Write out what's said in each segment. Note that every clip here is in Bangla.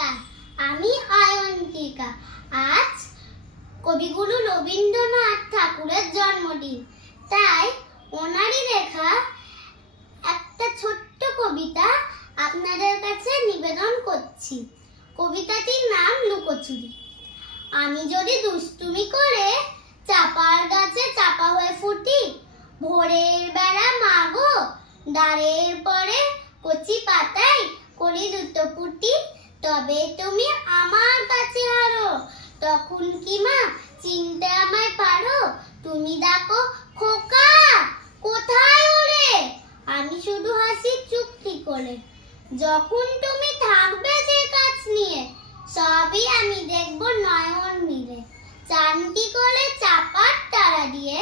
নমস্কার, আমি অয়ন্তিকা। আজ কবিগুরু রবীন্দ্রনাথ ঠাকুরের জন্মদিন, তাই ওনারই লেখা একটা ছোট্ট কবিতা আপনাদের কাছে নিবেদন করছি। কবিতাটির নাম লুকোচুরি। আমি যদি দুষ্টুমি করে চাপার গাছে চাপা হয়ে ফুটি, ভোরের বেলা মাগো ডালের পরে কচি পাতায় করি দুটো পুটি, তবে তুমি আমার কাছে হারো, তখন কি মা চিনতে আমায় পারো? তুমি ডাকো খোকা কোথায় ওরে, আমি শুধু হাসি চুপটি করে। যখন তুমি থাকবে যে কাজ নিয়ে, সবই আমি দেখবো নয়ন মিলে। চানটি করে চাপার তারা দিয়ে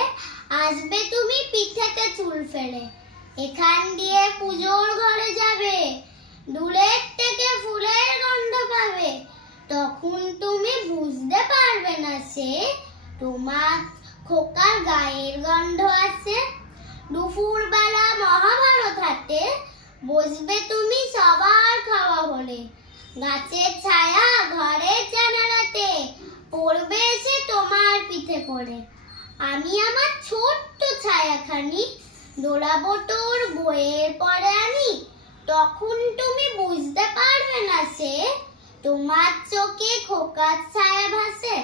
আসবে তুমি পিঠেতে চুল ফেলে। এখান দিয়ে পুজোর ঘরে যাবে, দূরের থেকে ফুলের গন্ধ পাবে। তখন তুমি বুঝতে পারবে না সে তোমার খোকার গায়ের গন্ধ আছে। দুপুর বেলা মহাভারত হাতে বসবে তুমি সবার খাওয়া হলে। গাছের ছায়া ঘরের জানালাতে পড়বে এসে তোমার পিঠে পড়ে। আমি আমার ছোট্ট ছায়াখানি দোলাবো তোর বইয়ের পরে আনি। তখন তুমি বুঝতে পারবে না সে তোমার চোখে খোকার ছায়া ভাসে।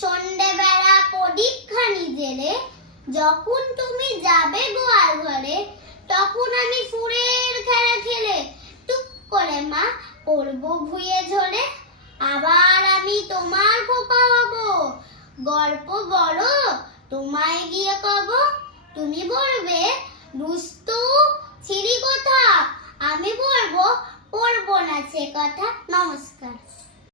সন্ধ্যেবেলা প্রদীপ খানি জেলে যখন তুমি যাবে গোয়াল ঘরে, তখন আমি ফুলের খেলা খেলে টুক করে মা পড়বো ভুঁয়ে ঝরে। আবার আমি তোমার খোকা হব, গল্প বড় তোমায় গিয়ে কব। তুমি বলবে দুষ্টু ছিরি কথা, আমি বলবো পড়বো না সে কথা। নমস্কার।